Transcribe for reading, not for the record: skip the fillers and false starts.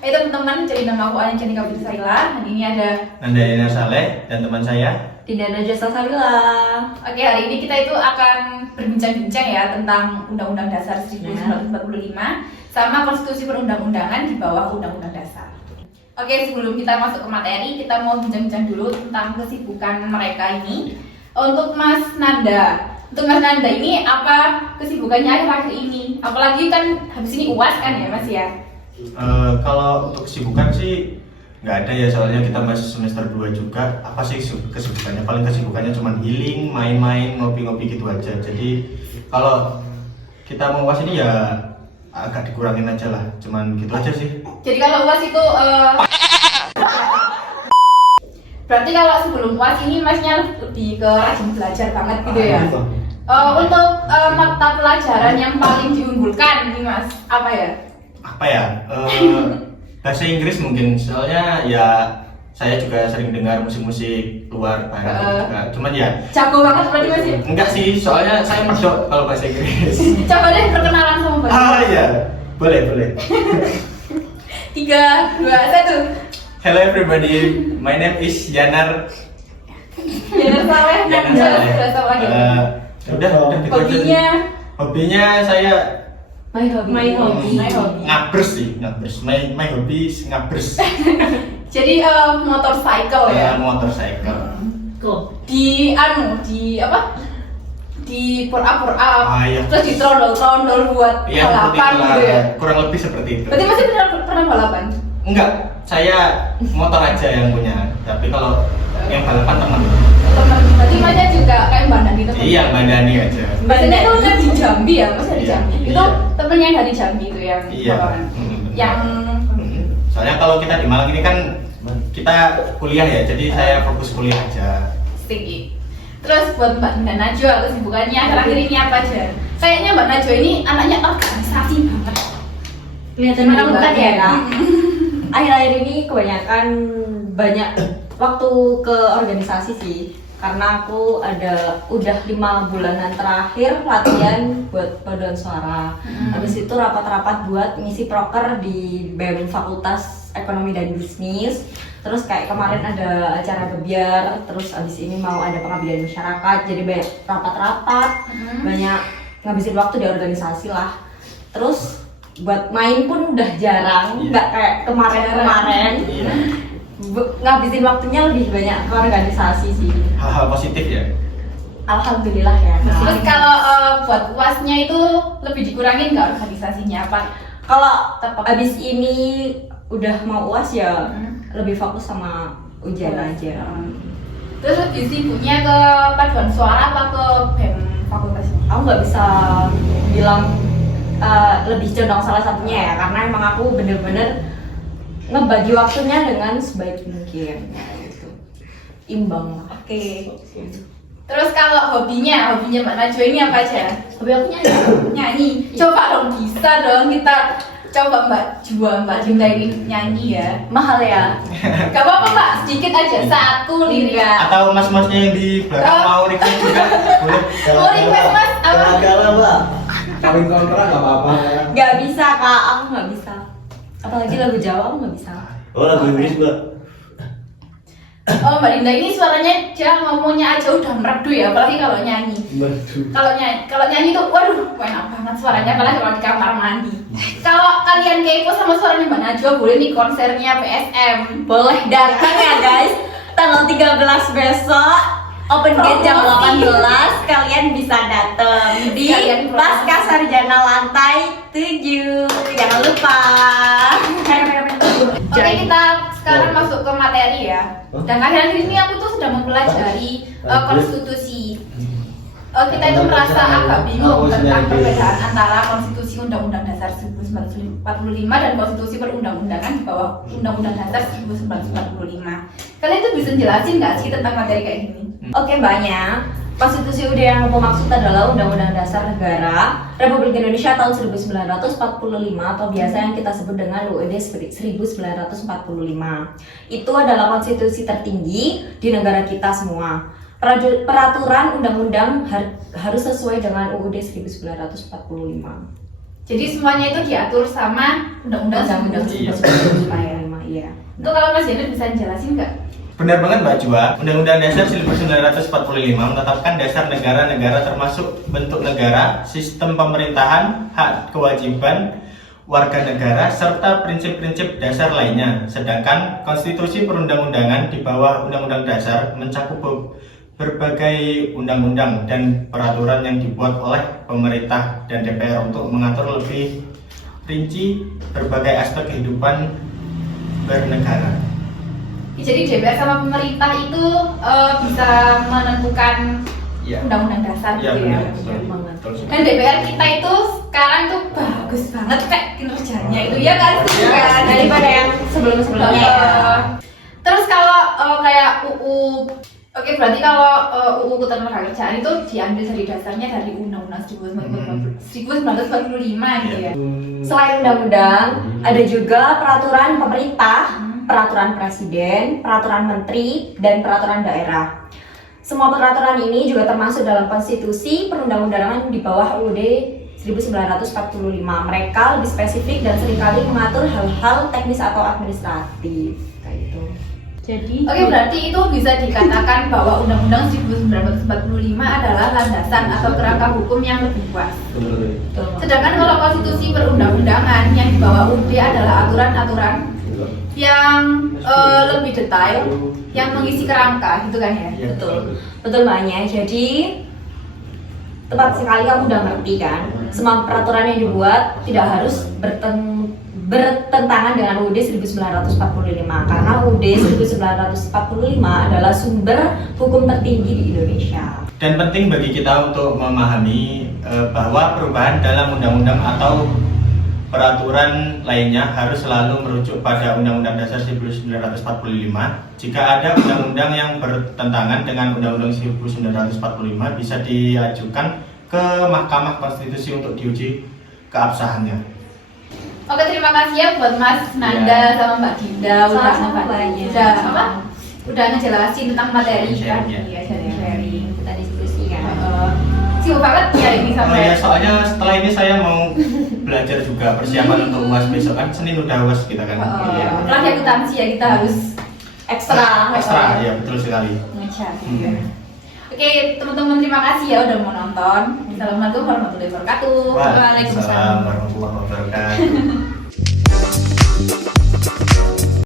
teman-teman, jadi nama aku Anja Nika Putri Saila. Hari ini ada Nanda Yana Saleh dan teman saya Dinda Najasa Salila. Oke, hari ini kita itu akan berbincang-bincang ya tentang Undang-Undang Dasar 1945 sama konstitusi perundang-undangan di bawah Undang-Undang Dasar. Oke, sebelum kita masuk ke materi, kita mau bincang-bincang dulu tentang kesibukan mereka ini. Untuk Mas Nanda ini apa kesibukannya akhir-akhir ini? Apalagi kan habis ini UAS kan ya Mas ya? kalau untuk kesibukan sih nggak ada ya, soalnya kita masih semester 2 juga. Apa sih kesibukannya? Paling kesibukannya cuma healing, main-main, ngopi-ngopi gitu aja. Jadi kalau kita mau UAS ini ya agak dikurangin aja lah, cuman gitu aja sih. Jadi kalau UAS itu berarti kalau sebelum UAS ini Masnya lebih ke rajin belajar banget gitu ya? Untuk mata pelajaran yang paling diunggulkan nih Mas, apa ya? Bahasa Inggris mungkin, soalnya ya saya juga sering dengar musik-musik luar barat juga. Cuman ya Jago banget berarti Mas ya? enggak sih, soalnya saya masuk kalau bahasa Inggris. Coba deh perkenalan sama bahasa. Iya, boleh. 3, 2, 1. Hello everybody, my name is Yanar. Yanar Saleh. Udah gitu Hobinya? aja. Hobinya saya My hobby. ngabers sih, ngabers. My hobby is ngabers. Jadi motorcycle ya? Motorcycle. Di apa? Di pour up, Iya. terus ditrondol buat Iya, seperti balapan itulah. gitu ya? Kurang lebih seperti itu. Berarti masih pernah balapan? Enggak, saya motor aja yang punya. Tapi kalau yang balapan teman. Teman, berarti Masnya juga kayak Mbak Nani teman? Iya, Mbak Dani aja. Mbak Nani itu kan di Jambi ya, Mas dari Iya, Jambi. iya. Itu temennya yang dari Jambi itu yang Iya. balapan. Yang Soalnya kalau kita di Malang ini kan kita kuliah ya, jadi saya fokus kuliah aja. tinggi. Terus buat Mbak Dinda Najwa, kesibukannya akhir-akhir ini apa aja? Kayaknya Mbak Najwa ini anaknya organisasi banget. Kelihatan Gimana banget menurut ya Anda? Kak. Akhir-akhir ini kebanyakan banyak waktu ke organisasi sih. Karena aku udah 5 bulanan terakhir latihan buat paduan suara. Habis itu rapat-rapat buat ngisi proker di BEM Fakultas Ekonomi dan Bisnis. Terus kayak kemarin ada acara gebiar, terus abis ini mau ada pengabdian masyarakat. Jadi banyak rapat-rapat, banyak ngabisin waktu di organisasi lah. Terus buat main pun udah jarang, nggak kayak kemarin-kemarin. Iya. Ngabisin waktunya lebih banyak ke organisasi sih. Hal-hal positif ya. Alhamdulillah ya. Terus kalau buat UASnya itu lebih dikurangin nggak organisasinya apa? Kalau Tetap. abis ini udah mau UAS ya lebih fokus sama ujian aja. Terus lebih sibuknya ke paduan suara apa ke BEM fakultasnya? Aku nggak bisa bilang lebih condong salah satunya ya, karena emang aku bener-bener ngebagi waktunya dengan sebaik mungkin ya, gitu. Imbang lah. Oke. Terus kalau hobinya Mbak Najwa ini apa aja? Tapi aku nyanyi. Nyanyi. Coba dong, bisa dong kita coba Mbak Dinda ini nyanyi ya. Mahal ya. Gak apa-apa Mbak, sedikit aja, 1 lirik. Atau mas-masnya yang di belakang mau request juga boleh. Mau request Mas apa? Gagal Mbak, kawin kontrak nggak apa-apa ya. Nggak bisa Kak, aku nggak bisa. Apalagi lagu Jawa aku nggak bisa. Oh lagu Inggris Mbak. Oh Mbak Dinda ini suaranya dia ngomongnya aja udah merdu ya, apalagi kalau nyanyi. Waduh. Kalau nyanyi tuh, waduh, enak banget suaranya, apalagi kalau di kamar mandi. Kalau kalian kepo sama suaranya Mbak Najwa, boleh nih konsernya PSM. Boleh datang ya guys. Tanggal 13 besok. Open gate jam 18. Kalian bisa datang di Kalian Pasca Sarjana lantai 7. Jangan lupa. Oke, kita sekarang masuk ke materi ya. Dan akhir-akhir ini aku tuh sedang mempelajari konstitusi. Kita itu merasa agak bingung tentang perbedaan antara konstitusi Undang-Undang Dasar 1945 dan konstitusi perundang-undangan di bawah Undang-Undang Dasar 1945. Kalian tuh bisa jelasin nggak sih tentang materi kayak gini? Oke, banyak. Konstitusi UUD yang aku maksud adalah Undang-Undang Dasar Negara Republik Indonesia tahun 1945 atau biasa yang kita sebut dengan UUD 1945. Itu adalah konstitusi tertinggi di negara kita semua. Peraturan undang-undang harus sesuai dengan UUD 1945. Jadi semuanya itu diatur sama undang-undang Iya. 1945 ya. Itu kalau Mas Yana bisa jelasin nggak? Benar banget Mbak Jua, Undang-Undang Dasar 1945 menetapkan dasar negara-negara termasuk bentuk negara, sistem pemerintahan, hak kewajiban warga negara, serta prinsip-prinsip dasar lainnya. Sedangkan konstitusi perundang-undangan di bawah Undang-Undang Dasar mencakup berbagai undang-undang dan peraturan yang dibuat oleh pemerintah dan DPR untuk mengatur lebih rinci berbagai aspek kehidupan bernegara. Jadi DPR sama pemerintah itu bisa menentukan Iya. undang-undang dasar Iya gitu ya. benar, betul. banget. Betul sekali. Dan DPR kita itu sekarang tuh bagus banget kayak kinerjanya itu ya kan sih Iya. kan Daripada yang sebelum-sebelumnya ya. Terus kalau kayak UU, oke berarti kalau UU Ketenagakerjaan itu diambil dari dasarnya dari Undang-Undang 1945 gitu ya. Selain undang-undang, ada juga peraturan pemerintah, peraturan presiden, peraturan menteri, dan peraturan daerah. Semua peraturan ini juga termasuk dalam konstitusi perundang-undangan di bawah UUD 1945. Mereka lebih spesifik dan seringkali mengatur hal-hal teknis atau administratif kayak gitu. Jadi Oke, berarti itu bisa dikatakan bahwa Undang-Undang 1945 adalah landasan atau kerangka hukum yang lebih luas. Betul. Sedangkan kalau konstitusi perundang-undangan yang di bawah UUD adalah aturan-aturan yang lebih detail, yang mengisi kerangka, gitu kan ya? Iya, betul Mbaknya. Jadi tepat sekali kamu udah ngerti kan. Semua peraturan yang dibuat tidak harus bertentangan dengan UUD 1945 karena UUD 1945 adalah sumber hukum tertinggi di Indonesia. Dan penting bagi kita untuk memahami bahwa perubahan dalam undang-undang atau peraturan lainnya harus selalu merujuk pada Undang-Undang Dasar 1945. Jika ada undang-undang yang bertentangan dengan Undang-Undang 1945 bisa diajukan ke Mahkamah Konstitusi untuk diuji keabsahannya. Oke, terima kasih ya buat Mas Nanda sama Mbak Dinda udah Sama-sama, Mbaknya. udah ngejelasin tentang materi kan? Sharing, ya. Iya, sharing. Kita diskusi kan. Sibuk banget ya ini Oh sampai. ya, soalnya setelah ini saya mau belajar juga persiapan untuk UAS besok kan Senin udah UAS kita kan. Iya. Kelas akuntansi ya kita harus Ekstra. Ekstra, ya betul sekali. ngejar. Oke, teman-teman terima kasih ya udah mau nonton. Assalamualaikum warahmatullahi wabarakatuh. Waalaikumsalam warahmatullahi wabarakatuh.